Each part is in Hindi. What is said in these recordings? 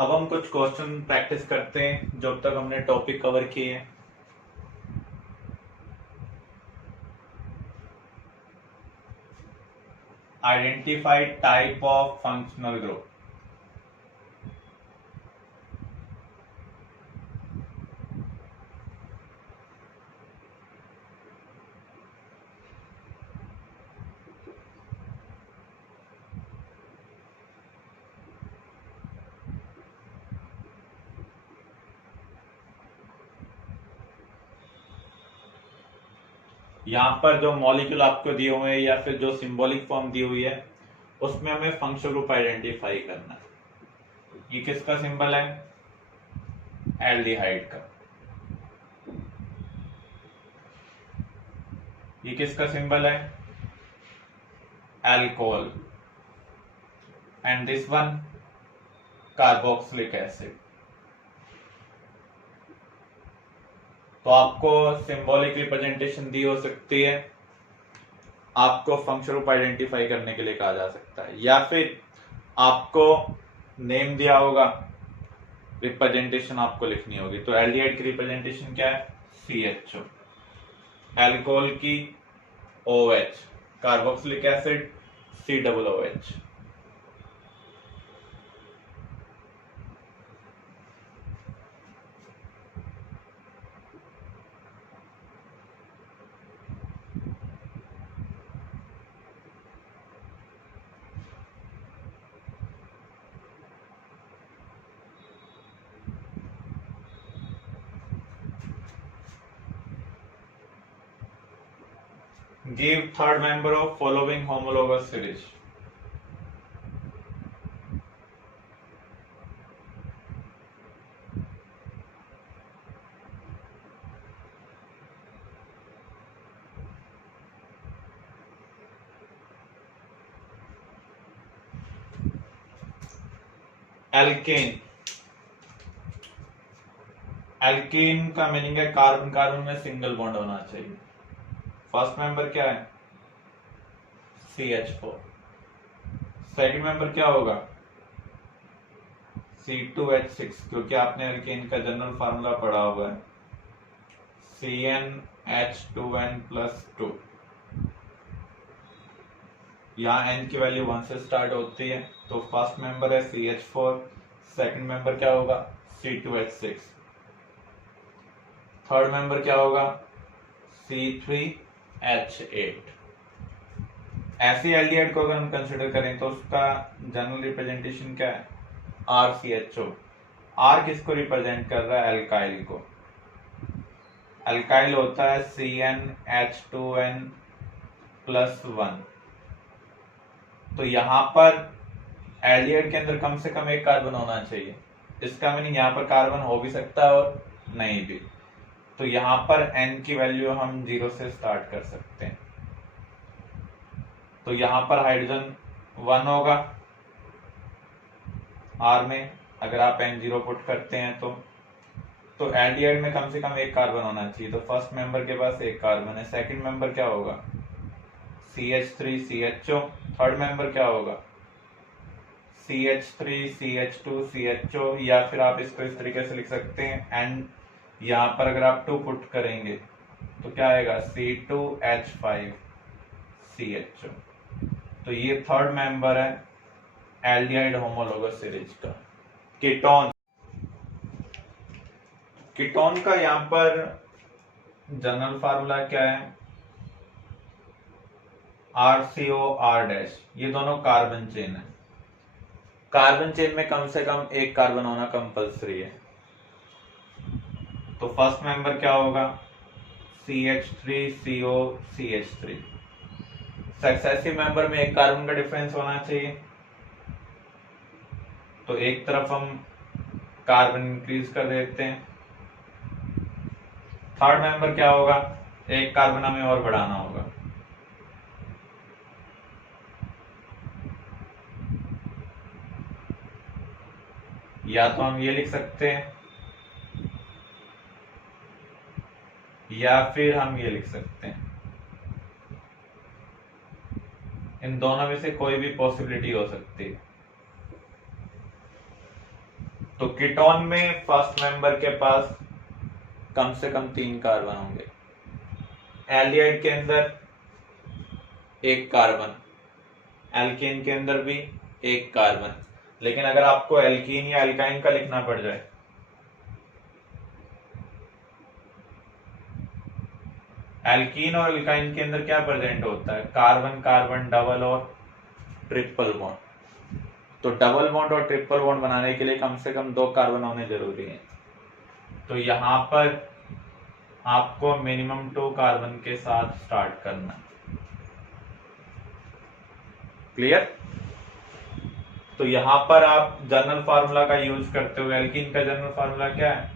अब हम कुछ क्वेश्चन प्रैक्टिस करते हैं जो अब तक हमने टॉपिक कवर किए हैं। Identify type of functional group. यहाँ पर जो मॉलिक्यूल आपको दिए हुए हैं या फिर जो सिंबॉलिक फॉर्म दी हुई है उसमें हमें फंक्शनल ग्रुप आइडेंटिफाई करना है। ये किसका सिंबल है? एल्डिहाइड का। ये किसका सिंबल है? Alcohol. And this one carboxylic acid. तो आपको सिंबॉलिक रिप्रेजेंटेशन दी हो सकती है, आपको फंक्शनल ग्रुप आइडेंटिफाई करने के लिए कहा जा सकता है, या फिर आपको नेम दिया होगा, रिप्रेजेंटेशन आपको लिखनी होगी। तो एल्डिहाइड की रिप्रेजेंटेशन क्या है? CHO। अल्कोहल की OH। Carboxylic acid COOH। Give third member of following homologous series. Alkane. Alkane का मीनिंग है कार्बन कार्बन में सिंगल बॉन्ड होना चाहिए। फर्स्ट मेंबर क्या है? CH4। सेकंड मेंबर क्या होगा? C2H6, क्योंकि आपने एल्केन का जनरल फार्मूला पढ़ा हुआ है, CnH2n+2। यहाँ n की वैल्यू 1 से स्टार्ट होती है, तो फर्स्ट मेंबर है CH4, सेकंड मेंबर क्या होगा? C2H6, थर्ड मेंबर क्या होगा? C3H8। ऐसे एल्डिहाइड को अगर हम कंसिडर करें तो उसका जनरल रिप्रेजेंटेशन क्या है? RCHO। R किसको रिप्रेजेंट कर रहा है? अल्काइल को। अल्काइल होता है CnH2n+1। तो यहां पर एल्डिहाइड के अंदर कम से कम एक कार्बन होना चाहिए। इसका मीनिंग यहाँ पर कार्बन हो भी सकता है और नहीं भी। तो यहाँ पर n की वैल्यू हम 0 से स्टार्ट कर सकते हैं। तो यहाँ पर हाइड्रोजन 1 होगा R में, अगर आप N0 पुट करते हैं तो एल्डिहाइड में कम से कम एक कार्बन होना चाहिए। तो फर्स्ट मेंबर के पास एक कार्बन है। सेकंड मेंबर क्या होगा? CH3 CHO। थर्ड मेंबर क्या होगा? CH3 CH2 CHO, या फिर आप इसको इस तरीके से लिख सकते हैं, एंड यहाँ पर अगर आप 2 पुट करेंगे तो क्या आएगा? C2H5 CHO। तो ये थर्ड मेंबर है एल्डिहाइड होमोलोगस सीरीज का। कीटोन। कीटोन का यहाँ पर जनरल फार्मूला क्या है? RCOR-। ये दोनों कार्बन चेन है। कार्बन चेन में कम से कम एक कार्बन होना कंपलसरी है। तो फर्स्ट मेंबर क्या होगा? CH3COCH3। सक्सेसिव मेंबर में एक कार्बन का डिफरेंस होना चाहिए, तो एक तरफ हम कार्बन इंक्रीज कर देते हैं। थर्ड मेंबर क्या होगा? एक कार्बन हमें और बढ़ाना होगा। या तो हम ये लिख सकते हैं या फिर हम ये लिख सकते हैं। इन दोनों में से कोई भी पॉसिबिलिटी हो सकती है। तो कीटोन में फर्स्ट मेंबर के पास कम से कम 3 कार्बन होंगे, एल्डिहाइड के अंदर 1 कार्बन, एल्कीन के अंदर भी 1 कार्बन। लेकिन अगर आपको एल्कीन या एल्काइन का लिखना पड़ जाए, एल्कीन और एल्काइन के अंदर क्या प्रेजेंट होता है, कार्बन कार्बन डबल और ट्रिपल बॉन्ड। तो डबल बॉन्ड और ट्रिपल बॉन्ड बनाने के लिए कम से कम 2 कार्बन होने जरूरी है। तो यहां पर आपको मिनिमम 2 कार्बन के साथ स्टार्ट करना है। क्लियर? तो यहां पर आप जनरल फार्मूला का यूज करते हुए, एल्कीन का जनरल फार्मूला क्या है,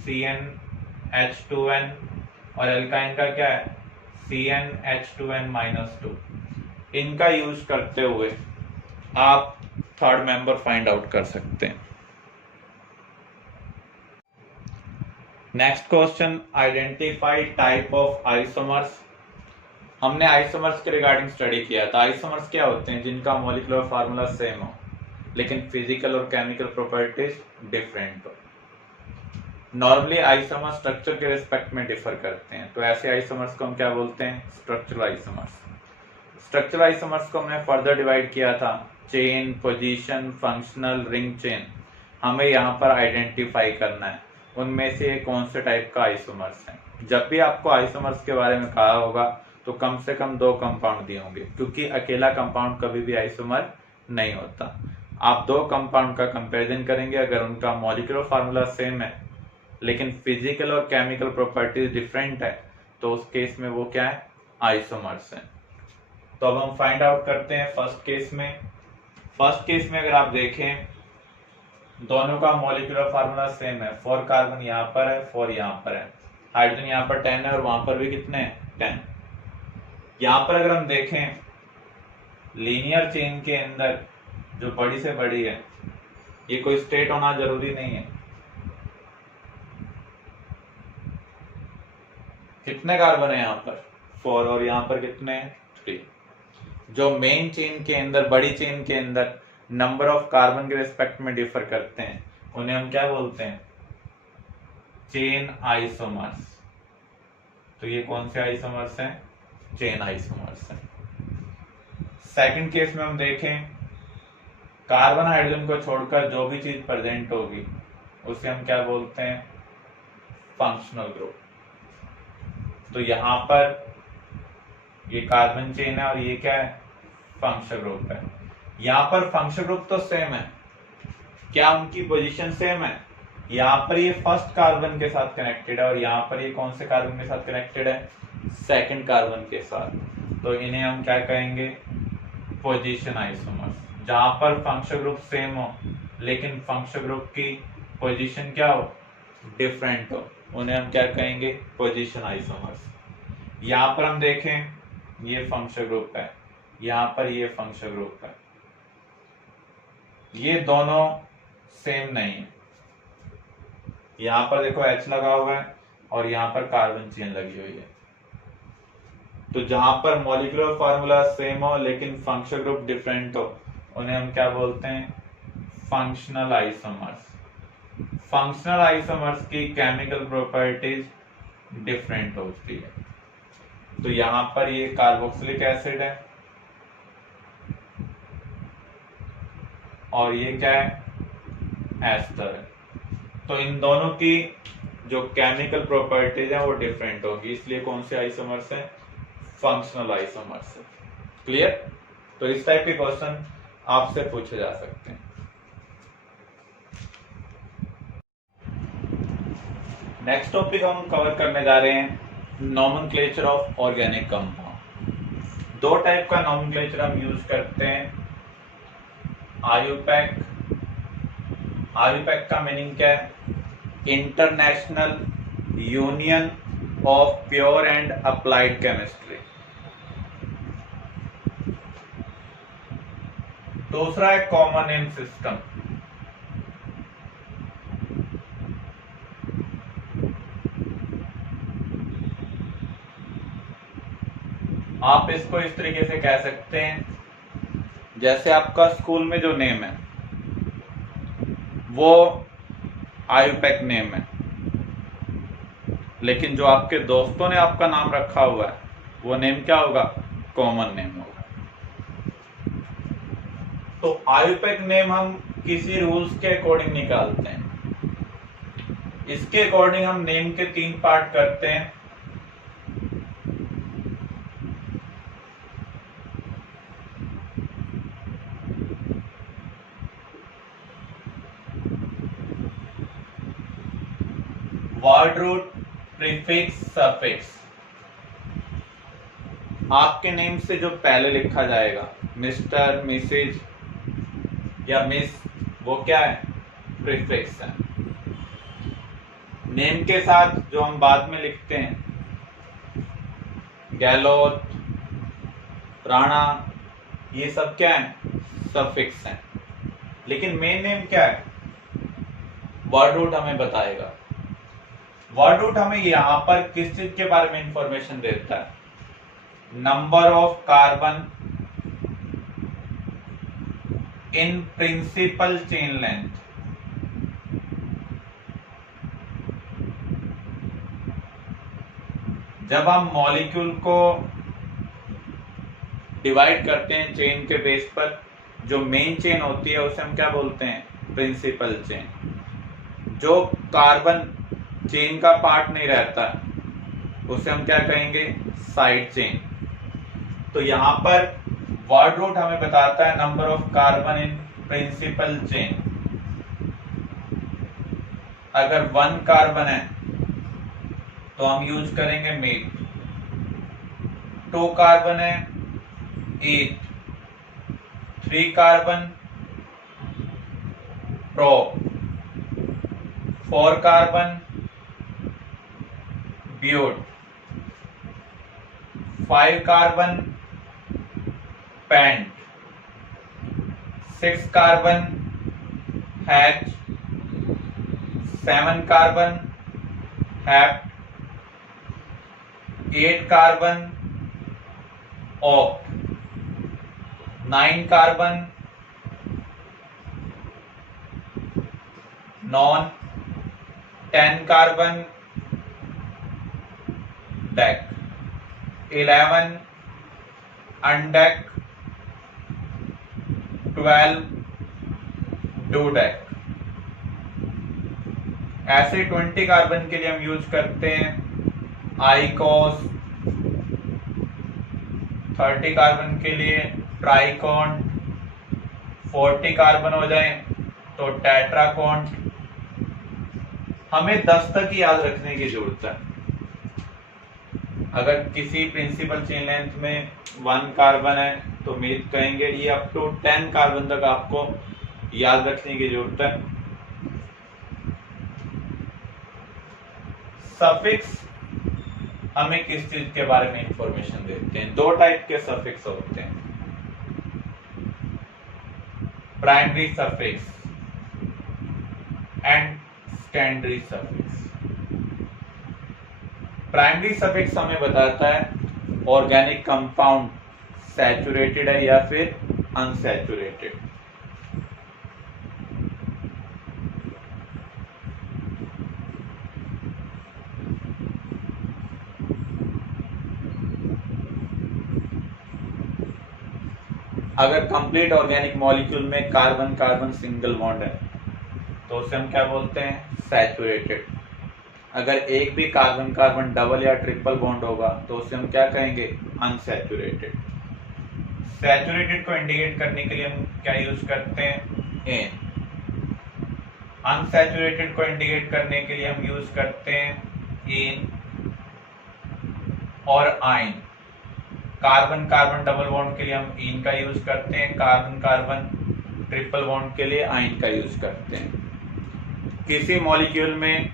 CnH2n, और एल्काइन का क्या है, CnH2n-2। इनका यूज करते हुए आप थर्ड मेंबर फाइंड आउट कर सकते हैं। Next question, identify type of isomers. हमने आइसोमर्स के रिगार्डिंग स्टडी किया था। आइसोमर्स क्या होते हैं, जिनका मॉलिक्यूलर फार्मूला सेम हो लेकिन फिजिकल और केमिकल प्रॉपर्टीज डिफरेंट हो। नॉर्मली आइसोमर्स स्ट्रक्चर के रिस्पेक्ट में डिफर करते हैं, तो ऐसे आइसोमर्स को हम क्या बोलते हैं, स्ट्रक्चरल आइसोमर्स। स्ट्रक्चरल आइसोमर्स को हमने फर्दर डिवाइड किया था, chain, position, functional, ring chain. हमें यहाँ पर आइडेंटिफाई करना है उनमें से कौन से टाइप का आइसोमर्स है। जब भी आपको आइसोमर्स के बारे में कहा होगा तो कम से कम 2 कंपाउंड दिए होंगे, क्योंकि अकेला कंपाउंड कभी भी आइसोमर नहीं होता। आप 2 कंपाउंड का कंपैरिजन करेंगे, अगर उनका मॉलिक्यूलर फार्मूला सेम है लेकिन फिजिकल और केमिकल प्रॉपर्टीज डिफरेंट है, तो उस केस में वो क्या है, आइसोमर्स है। तो अब हम फाइंड आउट करते हैं फर्स्ट केस में। फर्स्ट केस में अगर आप देखें, दोनों का मॉलिक्यूलर फार्मूला सेम है। 4 कार्बन यहाँ पर है, 4 यहाँ पर है, हाइड्रोजन यहाँ पर 10 है और वहां पर भी कितने हैं, 10। यहाँ पर अगर हम देखें, लीनियर चेन के अंदर जो बड़ी से बड़ी है, ये कोई स्टेट होना जरूरी नहीं है। कितने कार्बन है यहाँ पर, 4, और यहाँ पर कितने हैं, 3। जो मेन चेन के अंदर, बड़ी चेन के अंदर नंबर ऑफ कार्बन के रिस्पेक्ट में डिफर करते हैं, उन्हें हम क्या बोलते हैं, चेन आइसोमर्स। तो ये कौन से आइसोमर्स हैं, चेन आइसोमर्स हैं। सेकंड केस में हम देखें, कार्बन हाइड्रोजन को छोड़कर जो भी चीज प्रेजेंट होगी उसे हम क्या बोलते हैं, फंक्शनल ग्रुप। तो यहां पर ये कार्बन चेन है और ये क्या है, फंक्शनल ग्रुप है। यहां पर फंक्शनल ग्रुप तो सेम है, क्या उनकी पोजीशन सेम है, यहाँ पर ये फर्स्ट कार्बन के साथ कनेक्टेड है और यहाँ पर ये कौन से कार्बन के साथ कनेक्टेड है, सेकंड कार्बन के साथ। तो इन्हें हम क्या कहेंगे, पोजीशन आइसोमर्स। जहां पर फंक्शनल ग्रुप सेम हो लेकिन फंक्शनल ग्रुप की पोजीशन क्या हो, डिफरेंट हो, उन्हें हम क्या कहेंगे, पोजीशन आइसोमर्स। यहाँ पर हम देखें, ये फंक्शनल ग्रुप है, यहाँ पर ये फंक्शनल ग्रुप है, ये दोनों सेम नहीं है। यहाँ पर देखो H लगा हुआ है और यहाँ पर कार्बन चेन लगी हुई है। तो जहां पर मॉलिक्यूलर फार्मूला सेम हो लेकिन फंक्शनल ग्रुप डिफरेंट हो, उन्हें हम क्या बोलते हैं, फंक्शनल आइसोमर्स। फंक्शनल आइसोमर्स की केमिकल प्रॉपर्टीज डिफरेंट होती है। तो यहां पर ये कार्बोक्सिलिक एसिड है और ये क्या है, एस्टर है। तो इन दोनों की जो केमिकल प्रॉपर्टीज है वो डिफरेंट होगी, इसलिए कौन से आइसोमर्स है, फंक्शनल आइसोमर्स है। क्लियर? तो इस टाइप के क्वेश्चन आपसे पूछे जा सकते हैं। नेक्स्ट टॉपिक हम कवर करने जा रहे हैं, nomenclature of organic compound. 2 type का नॉमेनक्लेचर हम यूज करते हैं, आयुपैक। आयुपैक का मीनिंग क्या है, international union of pure and applied chemistry. दूसरा है कॉमन नेम सिस्टम। आप इसको इस तरीके से कह सकते हैं, जैसे आपका स्कूल में जो नेम है वो आयुपैक नेम है, लेकिन जो आपके दोस्तों ने आपका नाम रखा हुआ है वो नेम क्या होगा? कॉमन नेम होगा। तो आयुपैक नेम हम किसी रूल्स के अकॉर्डिंग निकालते हैं। इसके अकॉर्डिंग हम नेम के 3 पार्ट करते हैं। Word root, prefix, suffix. आपके नेम से जो पहले लिखा जाएगा, मिस्टर, मिसेज या मिस, वो क्या है? प्रीफिक्स है। नेम के साथ जो हम बाद में लिखते हैं, गैलोत, राणा, ये सब क्या है? सफिक्स हैं। लेकिन मेन नेम क्या है? वर्ड रूट हमें बताएगा। वर्ड रूट हमें यहां पर किस चीज के बारे में इंफॉर्मेशन देता है? Number of carbon in principal chain length. जब हम मॉलिक्यूल को डिवाइड करते हैं चेन के बेस पर, जो मेन चेन होती है उसे हम क्या बोलते हैं? Principal chain. जो कार्बन चेन का पार्ट नहीं रहता उसे हम क्या कहेंगे? Side chain. तो यहां पर वर्ड रूट हमें बताता है number of carbon in principal chain. अगर 1 कार्बन है तो हम यूज करेंगे मेट। 2 कार्बन है 8, 3 carbon prop, 4 carbon but, 5 carbon pent, 6 carbon hex, 7 carbon hept, 8 carbon oct, 9 carbon non, 10 carbon dec, 11 undec, 12 dodec. ऐसे 20 कार्बन के लिए हम यूज करते हैं आइकोस। 30 कार्बन के लिए ट्राइकॉन। 40 कार्बन हो जाए तो टेट्राकॉन। हमें 10 तक ही याद रखने की जरूरत है। अगर किसी प्रिंसिपल चेन लेंथ में 1 कार्बन है तो मेथ कहेंगे। ये अप टू 10 कार्बन तक आपको याद रखने की जरूरत है। सफिक्स हमें किस चीज के बारे में इंफॉर्मेशन देते हैं? 2 टाइप के सफिक्स होते हैं, primary suffix and secondary suffix. Primary suffix हमें बताता है ऑर्गेनिक कंपाउंड सैचुरेटेड है या फिर अनसैचुरेटेड। अगर कंप्लीट ऑर्गेनिक मॉलिक्यूल में कार्बन कार्बन सिंगल बॉन्ड है तो उसे हम क्या बोलते हैं? सैचुरेटेड। अगर एक भी कार्बन कार्बन डबल या ट्रिपल बॉन्ड होगा तो उसे हम क्या कहेंगे? अनसैचुरेटेड। सैचुरेटेड को इंडिकेट करने के लिए हम क्या यूज करते हैं? एन। अनसैचुरेटेड को इंडिकेट करने के लिए हम यूज करते हैं इन और आइन। कार्बन कार्बन डबल बॉन्ड के लिए हम इन का यूज करते हैं। कार्बन कार्बन ट्रिपल बॉन्ड के लिए आइन का यूज करते हैं। किसी मॉलिक्यूल में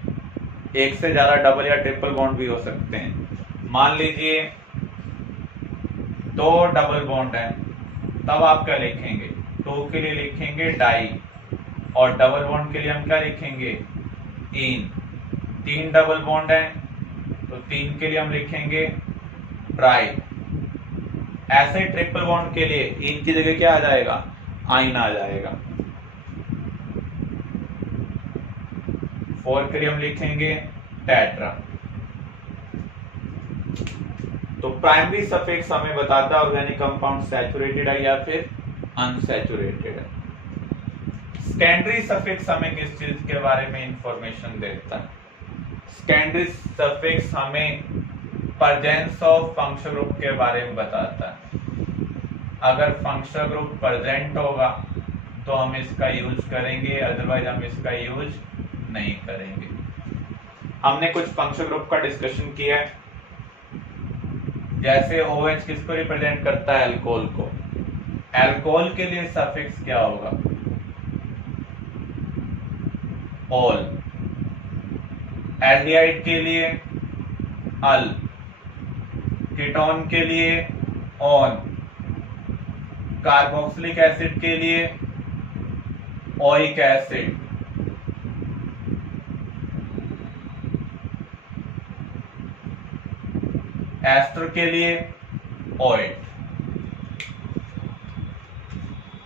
एक से ज्यादा डबल या ट्रिपल बॉन्ड भी हो सकते हैं। मान लीजिए 2 डबल बॉन्ड है, तब आप क्या लिखेंगे? 2 के लिए लिखेंगे डाई और डबल बॉन्ड के लिए हम क्या लिखेंगे? इन। 3 डबल बॉन्ड है तो 3 के लिए हम लिखेंगे ट्राई। ऐसे ट्रिपल बॉन्ड के लिए इन की जगह क्या आ जाएगा? आइन आ जाएगा। 4 के लिए हम लिखेंगे टेट्रा। तो प्राइमरी सफिक्स हमें बताता है ऑर्गेनिक कंपाउंड सैचुरेटेड है या फिर अनसैचुरेटेड है। सेकेंडरी सफिक्स हमें किस चीज के बारे में इंफॉर्मेशन देता है? सेकेंडरी सफिक्स हमें प्रेजेंस ऑफ फंक्शनल ग्रुप के बारे में बताता है। अगर फंक्शनल ग्रुप प्रेजेंट होगा तो हम इसका यूज करेंगे, अदरवाइज हम इसका यूज नहीं करेंगे। हमने कुछ फंक्शनल ग्रुप का डिस्कशन किया है, जैसे OH किसको रिप्रेजेंट करता है? अल्कोहल को। अल्कोहल के लिए सफिक्स क्या होगा? ऑल। एल्डिहाइड के लिए अल। कीटोन के लिए ऑन। कार्बोक्सिलिक एसिड के लिए ओइक एसिड। एस्टर के लिए ओएट।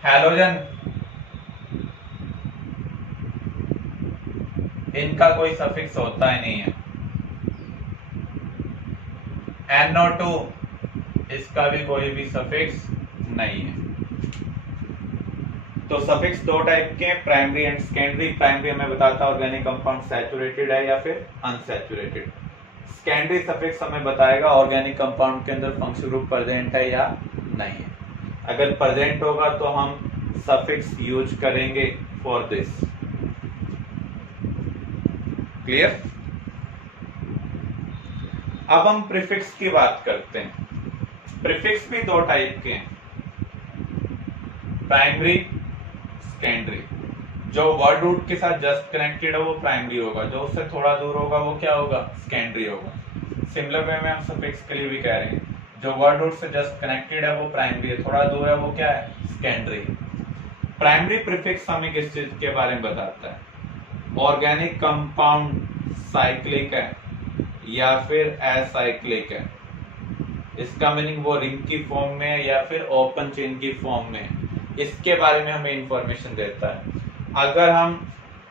हैलोजन इनका कोई सफिक्स होता ही नहीं है। NO2 इसका भी कोई भी सफिक्स नहीं है। तो सफिक्स दो टाइप के, प्राइमरी एंड सेकेंडरी। प्राइमरी हमें बताता है ऑर्गेनिक कंपाउंड सैचुरेटेड है या फिर अनसैचुरेटेड। सेकेंडरी सफिक्स हमें बताएगा ऑर्गेनिक कंपाउंड के अंदर फंक्शनल ग्रुप प्रेजेंट है या नहीं है। अगर प्रेजेंट होगा तो हम सफिक्स यूज करेंगे फॉर दिस। क्लियर? अब हम प्रीफिक्स की बात करते हैं। प्रीफिक्स भी दो टाइप के हैं, प्राइमरी, सेकेंडरी। जो वर्ड रूट के साथ जस्ट कनेक्टेड है वो प्राइमरी होगा, जो उससे थोड़ा दूर होगा वो क्या होगा? सेकेंडरी होगा। सिमिलर वे में हम सफिक्स के लिए भी कह रहे हैं, जो वर्ड रूट से जस्ट कनेक्टेड है वो प्राइमरी है, थोड़ा दूर है वो क्या है? सेकेंडरी। प्राइमरी प्रीफिक्स हमें किस चीज के बारे में बताता है? ऑर्गेनिक कंपाउंड साइक्लिक है या फिर एसाइक्लिक है। इसका मीनिंग वो रिंग की फॉर्म में है या फिर ओपन चेन की फॉर्म में है, इसके बारे में हमें इंफॉर्मेशन देता है। अगर हम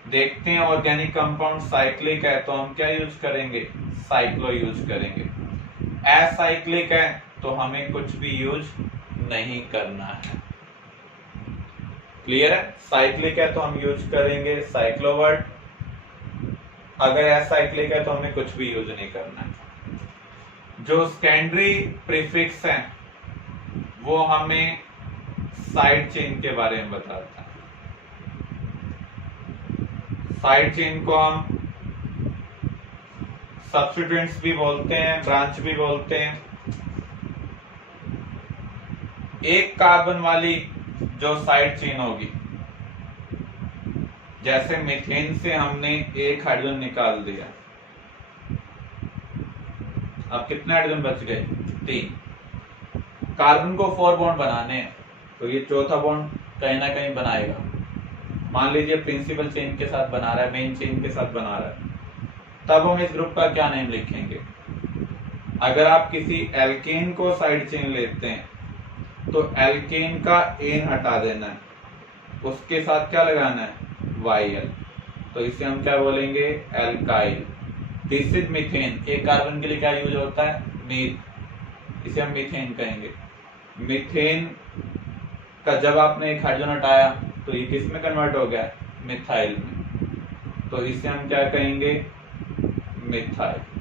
देखते हैं ऑर्गेनिक कंपाउंड साइक्लिक है तो हम क्या यूज करेंगे? साइक्लो यूज करेंगे। एसाइक्लिक है तो हमें कुछ भी यूज नहीं करना है। क्लियर है? साइक्लिक है तो हम यूज करेंगे साइक्लो वर्ड, अगर एसाइक्लिक है तो हमें कुछ भी यूज नहीं करना है। जो सेकेंडरी प्रीफिक्स है वो हमें साइड चेन के बारे में बताता है। साइड चेन को हम सब्स्टिट्यूएंट्स भी बोलते हैं, ब्रांच भी बोलते हैं। एक कार्बन वाली जो साइड चेन होगी, जैसे मीथेन से हमने एक हाइड्रोजन निकाल दिया, अब कितने हाइड्रोजन बच गए? 3। कार्बन को 4 बॉन्ड बनाने हैं तो ये चौथा बॉन्ड कहीं ना कहीं बनाएगा। मान लीजिए प्रिंसिपल चेन के साथ बना रहा है, मेन चेन के साथ बना रहा है, तब हम इस ग्रुप का क्या नेम लिखेंगे? अगर आप किसी एल्केन को साइड चेन लेते हैं तो एल्केन का एन हटा देना है, उसके साथ क्या लगाना है? YL। तो इसे हम क्या बोलेंगे? एल्काइल। This is methane. एक कार्बन के लिए क्या यूज होता है? मीथ। इसे हम मीथेन कहेंगे। मीथेन का जब आपने एक हाइड्रोजन हटाया तो ये किस में कन्वर्ट हो गया? मिथाइल में। तो इसे हम क्या कहेंगे? मिथाइल।